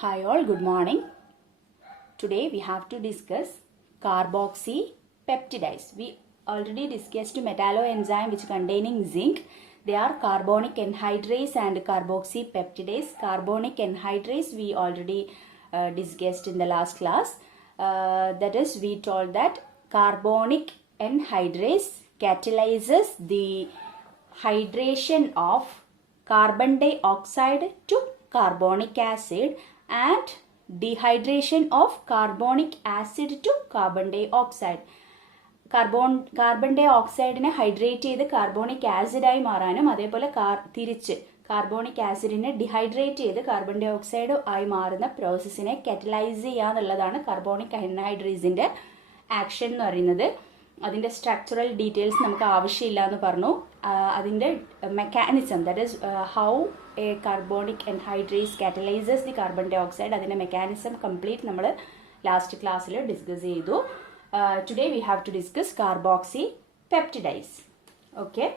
Hi all, good morning. Today we have to discuss carboxy peptidase. We already discussed metalloenzyme which containing zinc. They are carbonic anhydrase and carboxy peptidase. Carbonic anhydrase we already discussed in the last class. That is, we told that carbonic anhydrase catalyzes the hydration of carbon dioxide to carbonic acid and dehydration of carbonic acid to carbon dioxide. Carbon ഡൈ ഓക്സൈഡിനെ hydrate ചെയ്ത് carbonic ആസിഡായി മാറാനും അതേപോലെ തിരിച്ച് carbonic ആസിഡിനെ dehydrate ചെയ്ത് carbon dye oxide ആയി മാറുന്ന പ്രോസസ്സിനെ കാറ്റലൈസ് ചെയ്യുക എന്നുള്ളതാണ് കാർബോണിക് അൻഹൈഡ്രേസിന്റെ ആക്ഷൻ എന്ന് പറയുന്നത്. അതിന്റെ സ്ട്രക്ചറൽ ഡീറ്റെയിൽസ് നമുക്ക് ആവശ്യമില്ല എന്ന് പറഞ്ഞു. അതിന്റെ mechanism, that is how a carbonic anhydrase catalyses the carbon dye ഓക്സൈഡ്, അതിന്റെ മെക്കാനിസം കംപ്ലീറ്റ് നമ്മൾ ലാസ്റ്റ് ക്ലാസ്സിൽ ഡിസ്കസ് ചെയ്തു. Today we have to discuss carboxy peptidase. Okay,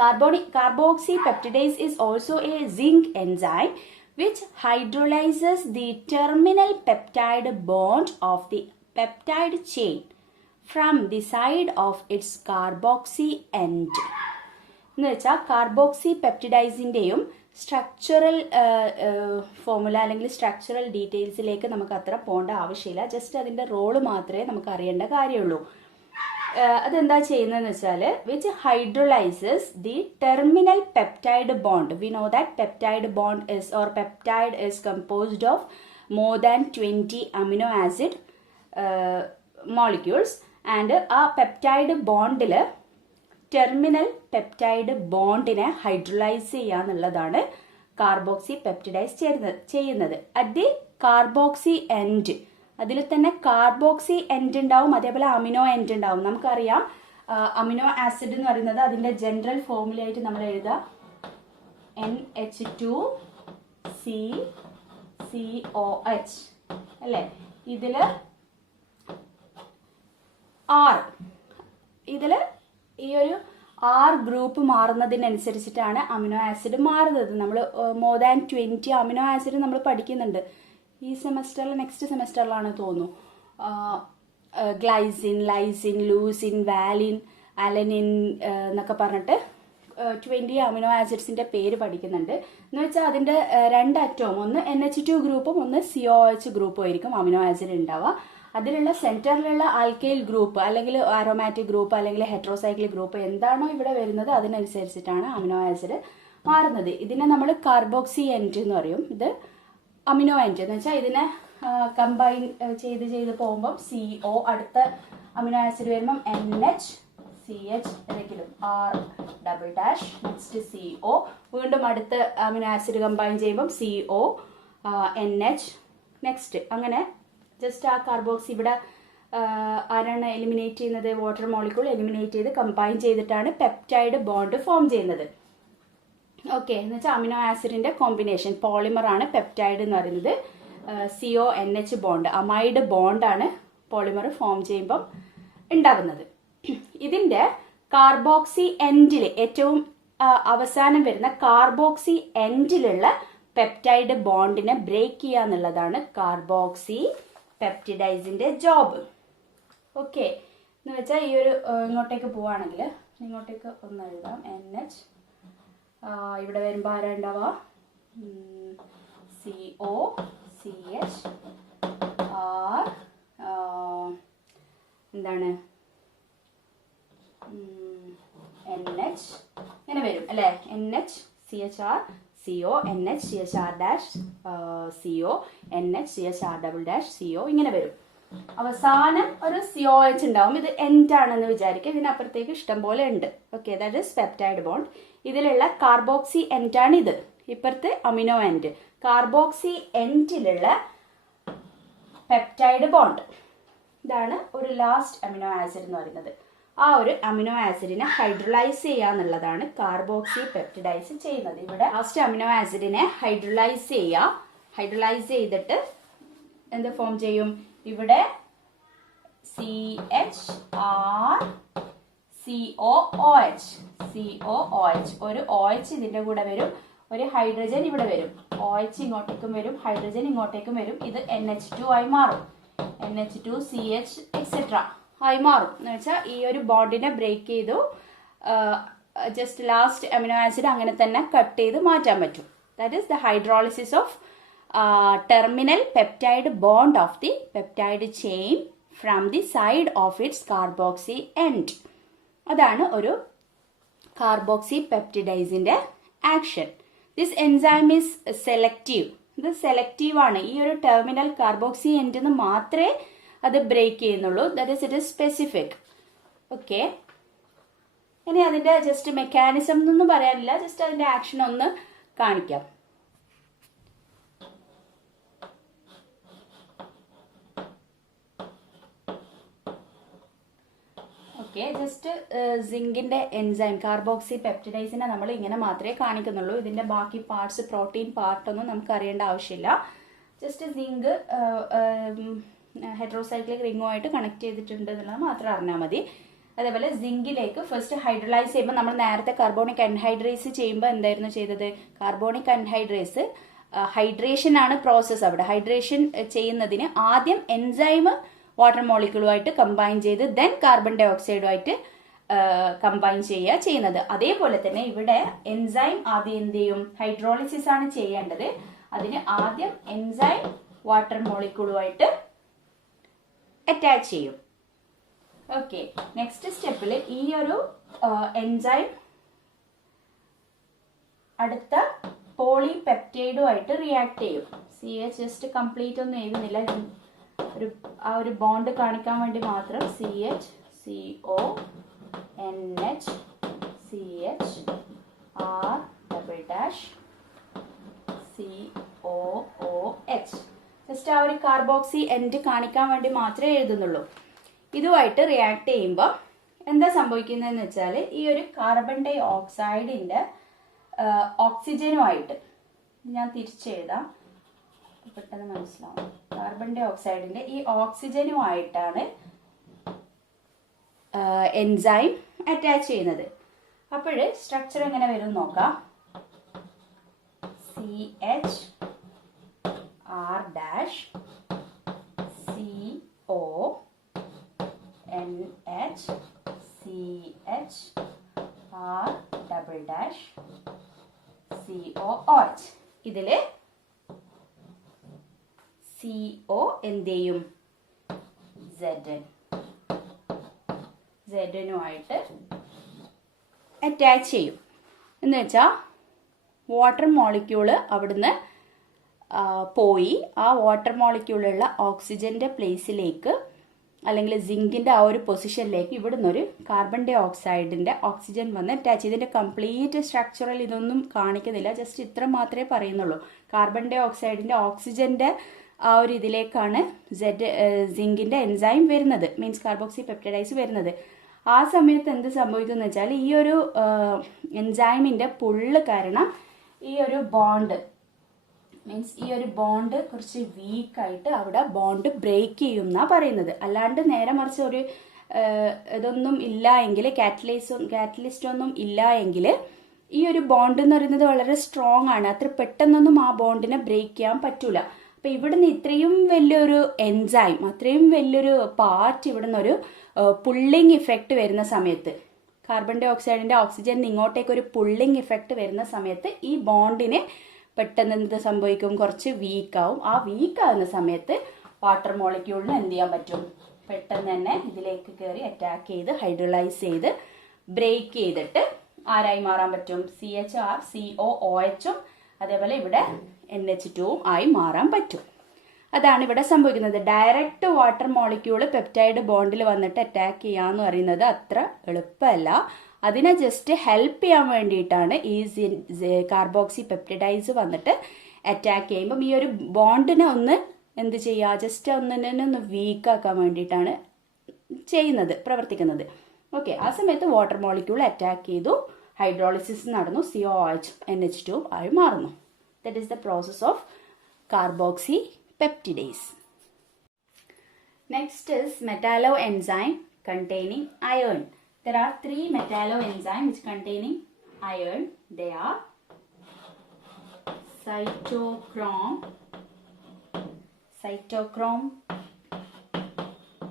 carboxy peptidase is also a zinc enzyme which hydrolyzes the terminal peptide bond of the peptide chain from the side of its carboxy end. എന്ന് വെച്ചാൽ carboxy പെപ്റ്റിഡൈസിൻ്റെയും structural formula അല്ലെങ്കിൽ structural ഡീറ്റെയിൽസിലേക്ക് നമുക്ക് അത്ര പോകേണ്ട ആവശ്യമില്ല. Just അതിൻ്റെ role മാത്രമേ നമുക്ക് അറിയേണ്ട കാര്യമുള്ളൂ. അതെന്താ ചെയ്യുന്നതെന്ന് വെച്ചാൽ which hydrolases the terminal peptide bond. We know that peptide bond is or peptide is composed of more than 20 amino acid molecules. And ആ പെപ്റ്റൈഡ് ബോണ്ടിൽ ടെർമിനൽ പെപ്റ്റൈഡ് ബോണ്ടിനെ ഹൈഡ്രോലൈസ് ചെയ്യുക എന്നുള്ളതാണ് കാർബോക്സി പെപ്റ്റിഡൈസ് ചെയ്യുന്നത്. അറ്റ് ദി കാർബോക്സി എൻഡ്, അതിൽ തന്നെ carboxy end ഉണ്ടാവും, അതേപോലെ amino end ഉണ്ടാവും. നമുക്കറിയാം അമിനോ ആസിഡ് എന്ന് പറയുന്നത് അതിന്റെ ജനറൽ ഫോർമുല ആയിട്ട് നമ്മൾ എഴുതുക NH2CCOH അല്ലേ. ഇതില് ഈ ഒരു R ഗ്രൂപ്പ് മാറുന്നതിനനുസരിച്ചിട്ടാണ് അമിനോ ആസിഡ് മാറുന്നത്. നമ്മൾ മോർ ദാൻ 20 അമിനോ ആസിഡ് നമ്മൾ പഠിക്കുന്നുണ്ട് ഈ സെമസ്റ്ററിൽ. നെക്സ്റ്റ് സെമസ്റ്ററിലാണ് തോന്നുന്നു. ഗ്ലൈസിൻ, ലൈസിൻ, ലൂസിൻ, വാലിൻ, അലനിൻ എന്നൊക്കെ പറഞ്ഞിട്ട് 20 അമിനോ ആസിഡ്സിന്റെ പേര് പഠിക്കുന്നുണ്ട്. എന്ന് വെച്ചാൽ അതിന്റെ രണ്ട് അറ്റവും, ഒന്ന് NH2 ഗ്രൂപ്പും ഒന്ന് COH ഗ്രൂപ്പും ആയിരിക്കും അമിനോ ആസിഡ് ഉണ്ടാവുക. അതിലുള്ള സെന്ററിലുള്ള ആൽക്കൈൽ ഗ്രൂപ്പ് അല്ലെങ്കിൽ അരോമാറ്റിക് ഗ്രൂപ്പ് അല്ലെങ്കിൽ ഹെട്രോസൈക്ലിക് ഗ്രൂപ്പ് എന്താണോ ഇവിടെ വരുന്നത് അതിനനുസരിച്ചിട്ടാണ് അമിനോ ആസിഡ് മാറുന്നത്. ഇതിനെ നമ്മൾ കാർബോക്സി എൻഡ് എന്ന് പറയും. ഇത് അമിനോ എൻഡ് എന്ന് വെച്ചാൽ ഇതിനെ കമ്പൈൻ ചെയ്ത് പോകുമ്പോൾ CO, അടുത്ത അമിനോ ആസിഡ് വരുമ്പം NH, CH ഏതെങ്കിലും R+, നെക്സ്റ്റ് CO, വീണ്ടും അടുത്ത അമിനോ ആസിഡ് കമ്പൈൻ ചെയ്യുമ്പം CO, NH, നെക്സ്റ്റ് അങ്ങനെ ജസ്റ്റ് ആ കാർബോക്സി ഇവിടെ ആരാണ് എലിമിനേറ്റ് ചെയ്യുന്നത്? വാട്ടർ മോളിക്യൂൾ എലിമിനേറ്റ് ചെയ്ത് കമ്പൈൻ ചെയ്തിട്ടാണ് പെപ്റ്റൈഡ് ബോണ്ട് ഫോം ചെയ്യുന്നത്. ഓക്കെ, എന്ന് വെച്ചാൽ അമിനോ ആസിഡിന്റെ കോമ്പിനേഷൻ പോളിമർ ആണ് പെപ്റ്റൈഡ് എന്ന് പറയുന്നത്. CONH ബോണ്ട്, അമൈഡ് ബോണ്ടാണ് പോളിമർ ഫോം ചെയ്യുമ്പം ഉണ്ടാകുന്നത്. ഇതിന്റെ കാർബോക്സി എൻഡിൽ ഏറ്റവും അവസാനം വരുന്ന കാർബോക്സി എൻഡിലുള്ള പെപ്റ്റൈഡ് ബോണ്ടിനെ ബ്രേക്ക് ചെയ്യുക എന്നുള്ളതാണ് കാർബോക്സി പെപ്റ്റിഡൈസിന്റെ ജോബ്. ഓക്കെ, എന്ന് വെച്ചാൽ ഈ ഒരു ഇങ്ങോട്ടേക്ക് പോവാണെങ്കിൽ ഇങ്ങോട്ടേക്ക് ഒന്ന് എഴുതാം. NH, ഇവിടെ വരുമ്പോൾ ആരാ ഉണ്ടാവുക? CO, CH, R, എന്താണ് NH ഇങ്ങനെ വരും അല്ലേ. NH, CHR, CO, NH, CHR', CO, NH, CHR', CO ഇങ്ങനെ വരും. അവസാനം ഒരു COH ഉണ്ടാവും. ഇത് എൻഡ് ആണെന്ന് വിചാരിക്കുക. ഇതിനപ്പുറത്തേക്ക് ഇഷ്ടം പോലെ ഉണ്ട്. Okay, that is peptide bond. ഇതിലുള്ള കാർബോക്സി എൻഡ് ആണ് ഇത്. ഇപ്പുറത്ത് അമിനോ എൻഡ്. കാർബോക്സി എൻഡിലുള്ള പെപ്റ്റൈഡ് ബോണ്ട്, ഇതാണ് ഒരു ലാസ്റ്റ് അമിനോ ആസിഡ് എന്ന് പറയുന്നത്. ആ ഒരു അമിനോ ആസിഡിനെ ഹൈഡ്രോലൈസ് ചെയ്യുക എന്നുള്ളതാണ് കാർബോക്സി പെപ്റ്റിഡൈസ് ചെയ്യുന്നത്. ഇവിടെ ലാസ്റ്റ് അമിനോ ആസിഡിനെ ഹൈഡ്രോലൈസ് ചെയ്യുക. ഹൈഡ്രോലൈസ് ചെയ്തിട്ട് എന്ത് ഫോം ചെയ്യും? ഇവിടെ CHR COOH ഒരു OH ഇതിന്റെ കൂടെ വരും. ഒരു ഹൈഡ്രജൻ ഇവിടെ വരും, OH ഇങ്ങോട്ടേക്കും വരും, ഹൈഡ്രജൻ ഇങ്ങോട്ടേക്കും വരും, ഇത് NH2 ആയി മാറും, NH2 CH എക്സെട്ര ആയി മാറും. എന്ന് വെച്ചാൽ ഈ ഒരു ബോണ്ടിനെ ബ്രേക്ക് ചെയ്തു ജസ്റ്റ് ലാസ്റ്റ് അമിനോ ആസിഡ് അങ്ങനെ തന്നെ കട്ട് ചെയ്ത് മാറ്റാൻ പറ്റും. That is the hydrolysis of terminal peptide bond of the peptide chain from the side of its carboxy end. അതാണ് ഒരു കാർബോക്സി പെപ്റ്റിഡൈസിന്റെ action. This enzyme is selective. ഇത് സെലക്റ്റീവ് ആണ്. ഈ ഒരു ടെർമിനൽ കാർബോക്സി എൻഡിന് മാത്രമേ അത് ബ്രേക്ക് ചെയ്യുന്നുള്ളൂ. That is it is specific. Okay, ഇനി അതിന്റെ ജസ്റ്റ് മെക്കാനിസം എന്നൊന്നും പറയാനില്ല, ജസ്റ്റ് അതിന്റെ ആക്ഷൻ ഒന്ന് കാണിക്കാം. ഓക്കെ, ജസ്റ്റ് സിങ്കിന്റെ എൻസൈം കാർബോക്സി പെപ്റ്റിഡൈസിനെ നമ്മൾ ഇങ്ങനെ മാത്രമേ കാണിക്കുന്നുള്ളൂ. ഇതിന്റെ ബാക്കി പാർട്സ് പ്രോട്ടീൻ പാർട്ടൊന്നും നമുക്ക് അറിയേണ്ട ആവശ്യമില്ല. ജസ്റ്റ് സിങ്ക് ഹെറ്ററോസൈക്ലിക് റിങ്ങുമായിട്ട് കണക്ട് ചെയ്തിട്ടുണ്ട് എന്നുള്ളത് മാത്രം അറിഞ്ഞാൽ മതി. അതേപോലെ സിങ്കിലേക്ക് ഫസ്റ്റ് ഹൈഡ്രലൈസ് ചെയ്യുമ്പോൾ നമ്മൾ നേരത്തെ കാർബോണിക് അൺഹൈഡ്രേസ് ചെയ്യുമ്പോൾ എന്തായിരുന്നു ചെയ്തത്? കാർബോണിക് അൺഹൈഡ്രേസ് ഹൈഡ്രേഷൻ ആണ് പ്രോസസ്സ്. അവിടെ ഹൈഡ്രേഷൻ ചെയ്യുന്നതിന് ആദ്യം എൻസൈം വാട്ടർ മോളിക്യൂളുമായിട്ട് കമ്പൈൻ ചെയ്ത് ദെൻ കാർബൺ ഡൈ ഓക്സൈഡുമായിട്ട് കമ്പൈൻ ചെയ്യുന്നത്. അതേപോലെ തന്നെ ഇവിടെ എൻസൈം ആദ്യം എന്ത് ചെയ്യും? ഹൈഡ്രോളിസിസ് ആണ് ചെയ്യേണ്ടത്. അതിന് ആദ്യം എൻസൈം വാട്ടർ മോളിക്യൂളുമായിട്ട് അറ്റാച്ച് ചെയ്യും. ഓക്കെ, നെക്സ്റ്റ് സ്റ്റെപ്പിൽ ഈ ഒരു എൻസൈം അടുത്ത പോളിപെപ്റ്റൈഡുമായിട്ട് റിയാക്ട് ചെയ്യും. CH ജസ്റ്റ് കംപ്ലീറ്റ് ഒന്നും എഴുതുന്നില്ല, ആ ഒരു ബോണ്ട് കാണിക്കാൻ വേണ്ടി മാത്രം. CH CO NH CH R double dash COOH. Just ആ ഒരു കാർബോക്സി എൻഡ് കാണിക്കാൻ വേണ്ടി മാത്രമേ എഴുതുന്നുള്ളൂ. ഇതുമായിട്ട് റിയാക്ട് ചെയ്യുമ്പോൾ എന്താ സംഭവിക്കുന്നതെന്ന് വെച്ചാൽ ഈ ഒരു കാർബൺ ഡൈ ഓക്സൈഡിന്റെ ഓക്സിജനുമായിട്ട്, ഞാൻ തിരിച്ചെഴുതാം പെട്ടെന്ന് മനസ്സിലാവും. കാർബൺ ഡൈ ഓക്സൈഡിന്റെ ഈ ഓക്സിജനുമായിട്ടാണ് എൻസൈം അറ്റാച്ച് ചെയ്യുന്നത്. അപ്പോൾ സ്ട്രക്ചർ എങ്ങനെ വരും നോക്കാം. CH R dash CO NH CH R double dash COOH. ഇതില് CO എന്ത് ചെയ്യും? ZNുമായിട്ട് അറ്റാച്ച് ചെയ്യും. എന്ന് വെച്ചാൽ വാട്ടർ മോളിക്യൂള് അവിടുന്ന് പോയി ആ വാട്ടർ മോളിക്യൂളുള്ള ഓക്സിജന്റെ പ്ലേസിലേക്ക് അല്ലെങ്കിൽ സിങ്കിന്റെ ആ ഒരു പൊസിഷനിലേക്ക് ഇവിടുന്ന് ഒരു കാർബൺ ഡൈ ഓക്സൈഡിന്റെ ഓക്സിജൻ വന്ന് അറ്റാച്ച്. ഇതിന്റെ കംപ്ലീറ്റ് സ്ട്രക്ചറൽ ഇതൊന്നും കാണിക്കുന്നില്ല, ജസ്റ്റ് ഇത്ര മാത്രമേ പറയുന്നുള്ളൂ. കാർബൺ ഡൈ ഓക്സൈഡിന്റെ ഓക്സിജന്റെ ആ ഒരു ഇതിലേക്കാണ് സിങ്കിന്റെ എൻസൈം വരുന്നത്, മീൻസ് കാർബോക്സി പെപ്റ്റിഡൈസ് വരുന്നത്. ആ സമയത്ത് എന്ത് സംഭവിക്കുന്നു വെച്ചാൽ ഈ ഒരു എൻസൈമിന്റെ പുള്ള് കാരണം ഈ ഒരു ബോണ്ട് മീൻസ് ഈ ഒരു ബോണ്ട് കുറച്ച് വീക്കായിട്ട് അവിടെ ബോണ്ട് ബ്രേക്ക് ചെയ്യും എന്നാ പറയുന്നത്. അല്ലാണ്ട് നേരെ മറിച്ച് ഒരു ഇതൊന്നും ഇല്ല എങ്കിൽ, കാറ്റലിസ്റ്റ് ഒന്നും ഇല്ല എങ്കിൽ ഈ ഒരു ബോണ്ട് എന്ന് പറയുന്നത് വളരെ സ്ട്രോങ് ആണ്. അത്ര പെട്ടെന്നൊന്നും ആ ബോണ്ടിനെ ബ്രേക്ക് ചെയ്യാൻ പറ്റൂല. അപ്പൊ ഇവിടുന്ന് ഇത്രയും വലിയൊരു എൻസൈം, അത്രയും വലിയൊരു പാർട്ട് ഇവിടുന്ന് ഒരു പുള്ളിങ് ഇഫക്റ്റ് വരുന്ന സമയത്ത്, കാർബൺ ഡൈ ഓക്സൈഡിന്റെ ഓക്സിജൻ ഇങ്ങോട്ടേക്ക് ഒരു പുള്ളിങ് ഇഫക്റ്റ് വരുന്ന സമയത്ത് ഈ ബോണ്ടിന് പെട്ടെന്ന് എന്ത് സംഭവിക്കും? കുറച്ച് വീക്കാവും. ആ വീക്കാവുന്ന സമയത്ത് വാട്ടർ മോളിക്യൂളിന് എന്ത് ചെയ്യാൻ പറ്റും? പെട്ടെന്ന് തന്നെ ഇതിലേക്ക് കയറി അറ്റാക്ക് ചെയ്ത് ഹൈഡ്രലൈസ് ചെയ്ത് ബ്രേക്ക് ചെയ്തിട്ട് ആരായി മാറാൻ പറ്റും? CHR COOHും അതേപോലെ ഇവിടെ NH2 ആയി മാറാൻ പറ്റും. അതാണ് ഇവിടെ സംഭവിക്കുന്നത്. ഡയറക്റ്റ് വാട്ടർ മോളിക്യൂള് പെപ്റ്റൈഡ് ബോണ്ടിൽ വന്നിട്ട് അറ്റാക്ക് ചെയ്യാന്ന് പറയുന്നത് അത്ര എളുപ്പമല്ല. അതിനെ ജസ്റ്റ് ഹെൽപ്പ് ചെയ്യാൻ വേണ്ടിയിട്ടാണ് ഈ കാർബോക്സി പെപ്റ്റിഡൈസ് വന്നിട്ട് അറ്റാക്ക് ചെയ്യുമ്പം ഈ ഒരു ബോണ്ടിനെ ഒന്ന് എന്ത് ചെയ്യുക? ജസ്റ്റ് ഒന്ന് വീക്കാക്കാൻ വേണ്ടിയിട്ടാണ് പ്രവർത്തിക്കുന്നത്. ഓക്കെ, ആ സമയത്ത് വാട്ടർ മോളിക്യൂൾ അറ്റാക്ക് ചെയ്തു, ഹൈഡ്രോളിസിസ് നടന്നു, COOH NH2 ആയി മാറുന്നു. That is the process of carboxy peptidase. Next is metalloenzyme containing iron. There are 3 metalloenzymes which containing iron. They are cytochrome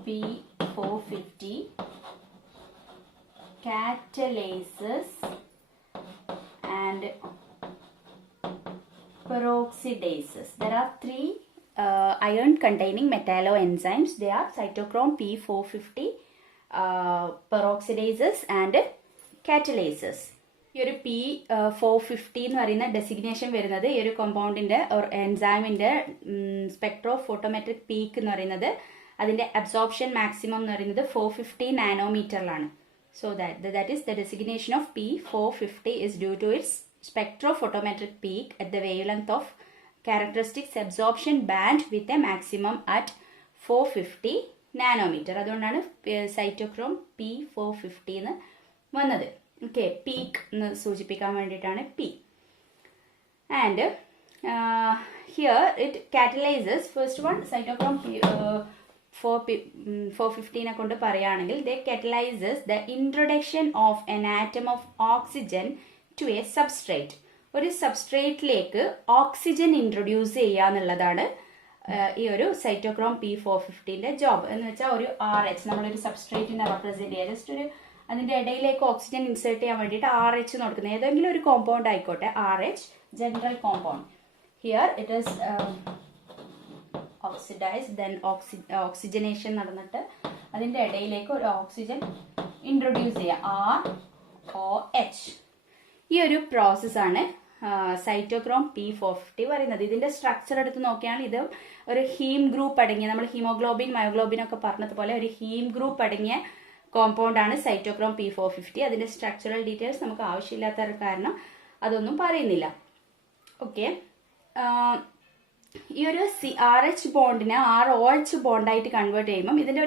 P450, catalases and peroxidases. There are three iron containing metalloenzymes. They are cytochrome P450, peroxidases and catalases. ഈ ഒരു P450 എന്ന് പറയുന്ന designation വരുന്നത് ഈ ഒരു കോമ്പൗണ്ടിന്റെ എൻസൈമിന്റെ സ്പെക്ട്രോഫോട്ടോമെട്രിക് peak എന്ന് പറയുന്നത് അതിന്റെ അബ്സോർപ്ഷൻ മാക്സിമം എന്ന് പറയുന്നത് 450 നാനോമീറ്ററിലാണ്. So that is the designation of P450 is due to its spectrophotometric peak at the wavelength of characteristics absorption band with a maximum at 450 nanometre. അതുകൊണ്ടാണ് സൈറ്റോക്രോം P450 എന്ന് വന്നത്. ഓക്കെ, പീക്ക് എന്ന് സൂചിപ്പിക്കാൻ വേണ്ടിയിട്ടാണ് P. And here it catalyses first one cytochrome 450 കൊണ്ട് പറയുകയാണെങ്കിൽ the catalyses the introduction of an atom of oxygen to a substrate. ഒരു സബ്സ്ട്രേറ്റിലേക്ക് ഓക്സിജൻ ഇൻട്രൊഡ്യൂസ് ചെയ്യുക എന്നുള്ളതാണ് ഈ ഒരു സൈറ്റോക്രോം P450ന്റെ ജോബ്. എന്ന് വെച്ചാൽ ഒരു RH നമ്മളൊരു സബ്സ്ട്രേറ്റിനെ റെപ്രസെന്റ് ചെയ്യുക, ജസ്റ്റ് ഒരു അതിന്റെ ഇടയിലേക്ക് ഓക്സിജൻ ഇൻസേർട്ട് ചെയ്യാൻ വേണ്ടിയിട്ട് RH കൊടുക്കുന്നത് ഏതെങ്കിലും ഒരു കോമ്പൗണ്ട് ആയിക്കോട്ടെ, RH general compound. Here it is oxidise, then oxygenation നടന്നിട്ട് അതിന്റെ ഇടയിലേക്ക് ഒരു ഓക്സിജൻ ഇൻട്രൊഡ്യൂസ് ചെയ്യുക, ROH. ഈ ഒരു പ്രോസസ്സാണ് സൈറ്റോക്രോം P450 പറയുന്നത്. ഇതിന്റെ സ്ട്രക്ചർ എടുത്ത് നോക്കിയാൽ ഇത് ഒരു ഹീം ഗ്രൂപ്പ് അടങ്ങിയ, നമ്മൾ ഹീമോഗ്ലോബിൻ മയോഗ്ലോബിൻ ഒക്കെ പറഞ്ഞതുപോലെ ഒരു ഹീം ഗ്രൂപ്പ് അടങ്ങിയ കോമ്പൗണ്ട് ആണ് സൈറ്റോക്രോം P450. അതിന്റെ സ്ട്രക്ചറൽ ഡീറ്റെയിൽസ് നമുക്ക് ആവശ്യമില്ലാത്ത കാരണം അതൊന്നും പറയുന്നില്ല. ഓക്കെ, ഈ ഒരു RH ബോണ്ടിനെ ROH ബോണ്ടായിട്ട് കൺവേർട്ട് ചെയ്യുമ്പം ഇതിന്റെ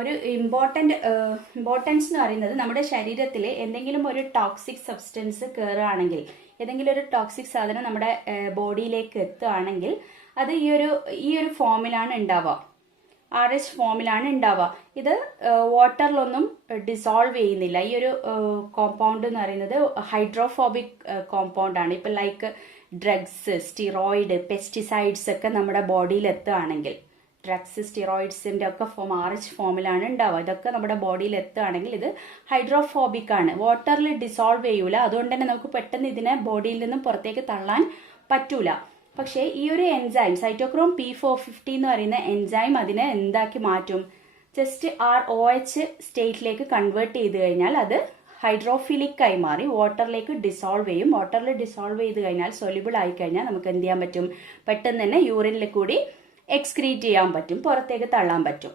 ഒരു ഇമ്പോർട്ടൻസ് എന്ന് പറയുന്നത് നമ്മുടെ ശരീരത്തിൽ എന്തെങ്കിലും ഒരു ടോക്സിക് സബ്സ്റ്റൻസ് കയറുകയാണെങ്കിൽ, ഏതെങ്കിലും ഒരു ടോക്സിക് സാധനം നമ്മുടെ ബോഡിയിലേക്ക് എത്തുകയാണെങ്കിൽ അത് ഈ ഒരു ഫോമിലാണ് ഉണ്ടാവുക, RH ഫോമിലാണ് ഉണ്ടാവുക. ഇത് വാട്ടറിലൊന്നും ഡിസോൾവ് ചെയ്യുന്നില്ല. ഈ ഒരു കോമ്പൗണ്ട് എന്ന് പറയുന്നത് ഹൈഡ്രോഫോബിക് കോമ്പൗണ്ട് ആണ്. ഇപ്പം ലൈക്ക് ഡ്രഗ്സ്, സ്റ്റിറോയിഡ്, പെസ്റ്റിസൈഡ്സ് ഒക്കെ നമ്മുടെ ബോഡിയിൽ എത്തുകയാണെങ്കിൽ, ഡ്രഗ്സ് സ്റ്റിറോയിഡ്സിന്റെ ഒക്കെ ഫോം RH ഫോമിലാണ് ഉണ്ടാവുക. ഇതൊക്കെ നമ്മുടെ ബോഡിയിൽ എത്തുകയാണെങ്കിൽ ഇത് ഹൈഡ്രോഫോബിക് ആണ്, വാട്ടറിൽ ഡിസോൾവ് ചെയ്യൂല. അതുകൊണ്ട് തന്നെ നമുക്ക് പെട്ടെന്ന് ഇതിനെ ബോഡിയിൽ നിന്നും പുറത്തേക്ക് തള്ളാൻ പറ്റൂല. പക്ഷേ ഈ ഒരു എൻസൈം സൈറ്റോക്രോം P450 എന്ന് പറയുന്ന എൻസൈം അതിനെ എന്താക്കി മാറ്റും, ജസ്റ്റ് ROH സ്റ്റേറ്റിലേക്ക് കൺവേർട്ട് ചെയ്ത് കഴിഞ്ഞാൽ അത് ഹൈഡ്രോഫിലിക് ആയി മാറി വാട്ടറിലേക്ക് ഡിസോൾവ് ചെയ്യും. വാട്ടറിൽ ഡിസോൾവ് ചെയ്ത് കഴിഞ്ഞാൽ സൊല്യൂബിൾ ആയി കഴിഞ്ഞാൽ നമുക്ക് എന്ത് ചെയ്യാൻ പറ്റും, പെട്ടെന്ന് തന്നെ യൂറിനിൽ കൂടി എക്സ്ക്രീറ്റ് ചെയ്യാൻ പറ്റും, പുറത്തേക്ക് തള്ളാൻ പറ്റും.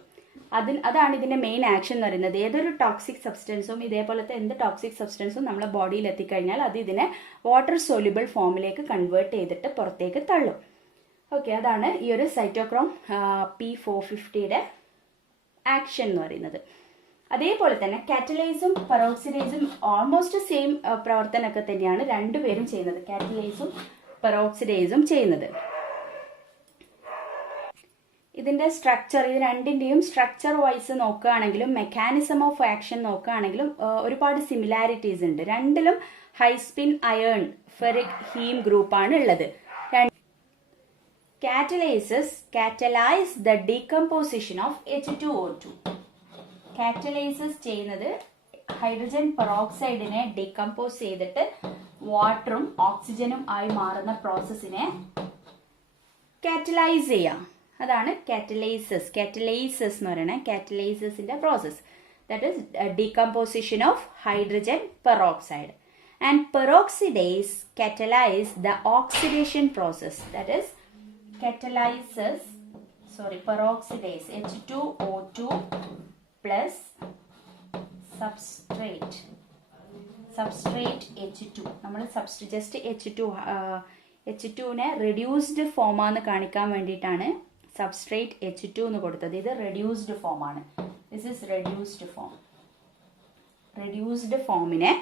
അതാണ് ഇതിന്റെ മെയിൻ ആക്ഷൻ എന്ന് പറയുന്നത്. ഏതൊരു ടോക്സിക് സബ്സ്റ്റൻസും ഇതേപോലത്തെ എന്ത് ടോക്സിക് സബ്സ്റ്റൻസും നമ്മുടെ ബോഡിയിൽ എത്തിക്കഴിഞ്ഞാൽ അത് ഇതിനെ വാട്ടർ സോല്യൂബിൾ ഫോമിലേക്ക് കൺവേർട്ട് ചെയ്തിട്ട് പുറത്തേക്ക് തള്ളും. ഓക്കെ, അതാണ് ഈ ഒരു സൈറ്റോക്രോം P450യുടെ ആക്ഷൻ എന്ന് പറയുന്നത്. അതേപോലെ തന്നെ കാറ്റലൈസും പെറോക്സിഡേസും ഓൾമോസ്റ്റ് സെയിം പ്രവർത്തനമൊക്കെ തന്നെയാണ് രണ്ടുപേരും ചെയ്യുന്നത്, കാറ്റലൈസും പെറോക്സിഡേസും ചെയ്യുന്നത്. ഇതിന്റെ സ്ട്രക്ചർ, ഇത് രണ്ടിന്റെയും സ്ട്രക്ചർ വൈസ് നോക്കുകയാണെങ്കിലും മെക്കാനിസം ഓഫ് ആക്ഷൻ നോക്കുകയാണെങ്കിലും ഒരുപാട് സിമിലാരിറ്റീസ് ഉണ്ട്. രണ്ടിലും high spin iron ferric heme ഗ്രൂപ്പാണ് ഉള്ളത്. Catalyses catalyse the decomposition of H2O2. Catalyses ചെയ്യുന്നത് ഹൈഡ്രജൻ പെറോക്സൈഡിനെ ഡീകമ്പോസ് ചെയ്തിട്ട് വാട്ടറും ഓക്സിജനും ആയി മാറുന്ന പ്രോസസ്സിനെ കാറ്റലൈസ് ചെയ്യാം. അതാണ് കാറ്റലൈസസ്. കാറ്റലൈസസ് എന്ന് പറയുന്നത് കാറ്റലൈസസിന്റെ process, that is decomposition of hydrogen peroxide. And peroxidase catalyse the oxidation process, that is peroxidase H2O2 plus substrate H2. നമ്മൾ ജസ്റ്റ് H2നെ റെഡ്യൂസ്ഡ് ഫോമാന്ന് കാണിക്കാൻ വേണ്ടിയിട്ടാണ് സബ്സ്ട്രേറ്റ് H2 എന്ന് കൊടുത്തത്. ഇത് റെഡ്യൂസ്ഡ് ഫോം ആണ്. This is reduced form. Reduced ഫോമിനെ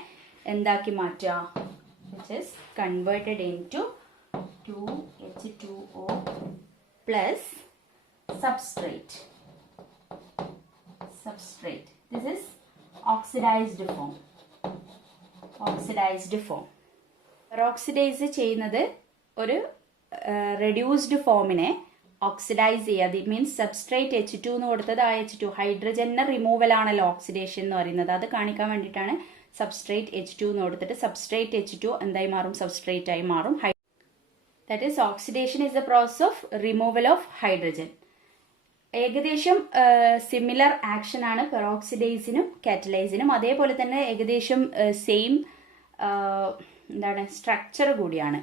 എന്താക്കി മാറ്റുക, which is converted into 2H2O plus substrate. This is oxidized form. Peroxidase ചെയ്യുന്നത് ഒരു റെഡ്യൂസ്ഡ് ഫോമിനെ ഓക്സിഡൈസ് ചെയ്യുക. ദി മീൻസ് സബ്സ്ട്രേറ്റ് H2 എന്ന് കൊടുത്തത് ആ H2 ഹൈഡ്രജന്റെ റിമൂവൽ ആണല്ലോ ഓക്സിഡേഷൻ എന്ന് പറയുന്നത്. അത് കാണിക്കാൻ വേണ്ടിയിട്ടാണ് സബ്സ്ട്രേറ്റ് H2 എന്ന് കൊടുത്തിട്ട് സബ്സ്ട്രേറ്റ് H2 എന്തായി മാറും, സബ്സ്ട്രേറ്റ് ആയി മാറും. That is oxidation is the process of removal of hydrogen. ഏകദേശം സിമിലർ ആക്ഷൻ ആണ് പെറോക്സിഡേസിനും കാറ്റലൈസിനും. അതേപോലെ തന്നെ ഏകദേശം സെയിം സ്ട്രക്ചർ കൂടിയാണ്.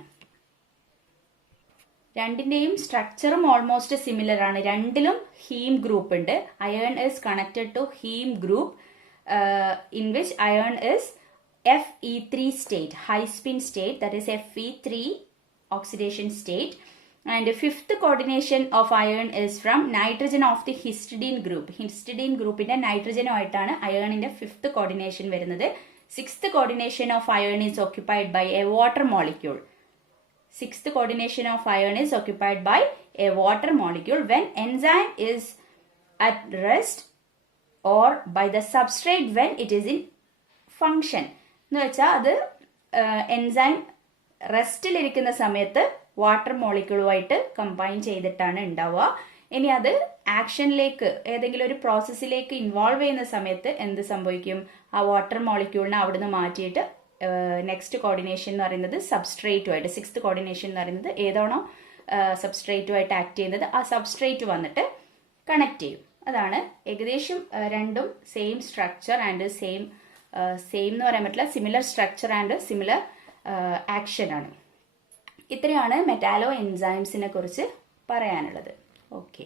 രണ്ടിന്റെയും സ്ട്രക്ചറും ഓൾമോസ്റ്റ് സിമിലർ ആണ്. രണ്ടിലും ഹീം ഗ്രൂപ്പ് ഉണ്ട്. Iron is connected to heme group in which iron is Fe3 state, high spin state, that is Fe3 oxidation state. And fifth coordination of iron is from nitrogen of the histidine group. Histidine group in nitrogen ആയിട്ടാണ് അയണിന്റെ fifth coordination വരുന്നത്. Sixth coordination of iron is occupied by a water molecule. Sixth coordination of iron is occupied by a water molecule when enzyme is at rest or by the substrate when it is in function. എന്ന് വെച്ചാൽ അത് enzyme റെസ്റ്റിലിരിക്കുന്ന സമയത്ത് water മോളിക്യൂളുമായിട്ട് combine ചെയ്തിട്ടാണ് ഉണ്ടാവുക. ഇനി അത് ആക്ഷനിലേക്ക് ഏതെങ്കിലും ഒരു പ്രോസസ്സിലേക്ക് ഇൻവോൾവ് ചെയ്യുന്ന സമയത്ത് എന്ത് സംഭവിക്കും, ആ വാട്ടർ മോളിക്യൂളിനെ അവിടുന്ന് മാറ്റിയിട്ട് നെക്സ്റ്റ് കോർഡിനേഷൻ എന്ന് പറയുന്നത് സബ്സ്ട്രേറ്റുമായിട്ട്, സിക്സ്ത് കോർഡിനേഷൻ എന്ന് പറയുന്നത് ഏതാണോ സബ്സ്ട്രേറ്റുമായിട്ട് ആക്ട് ചെയ്യുന്നത് ആ സബ്സ്ട്രേറ്റ് വന്നിട്ട് കണക്ട് ചെയ്യും. അതാണ് ഏകദേശം രണ്ടും സെയിം സ്ട്രക്ചർ ആൻഡ് സെയിം എന്ന് പറയാൻ പറ്റില്ല, similar structure and similar action ആണ്. ഇത്രയാണ് മെറ്റാലോ എൻസൈംസിനെ കുറിച്ച് പറയാനുള്ളത്. ഓക്കെ.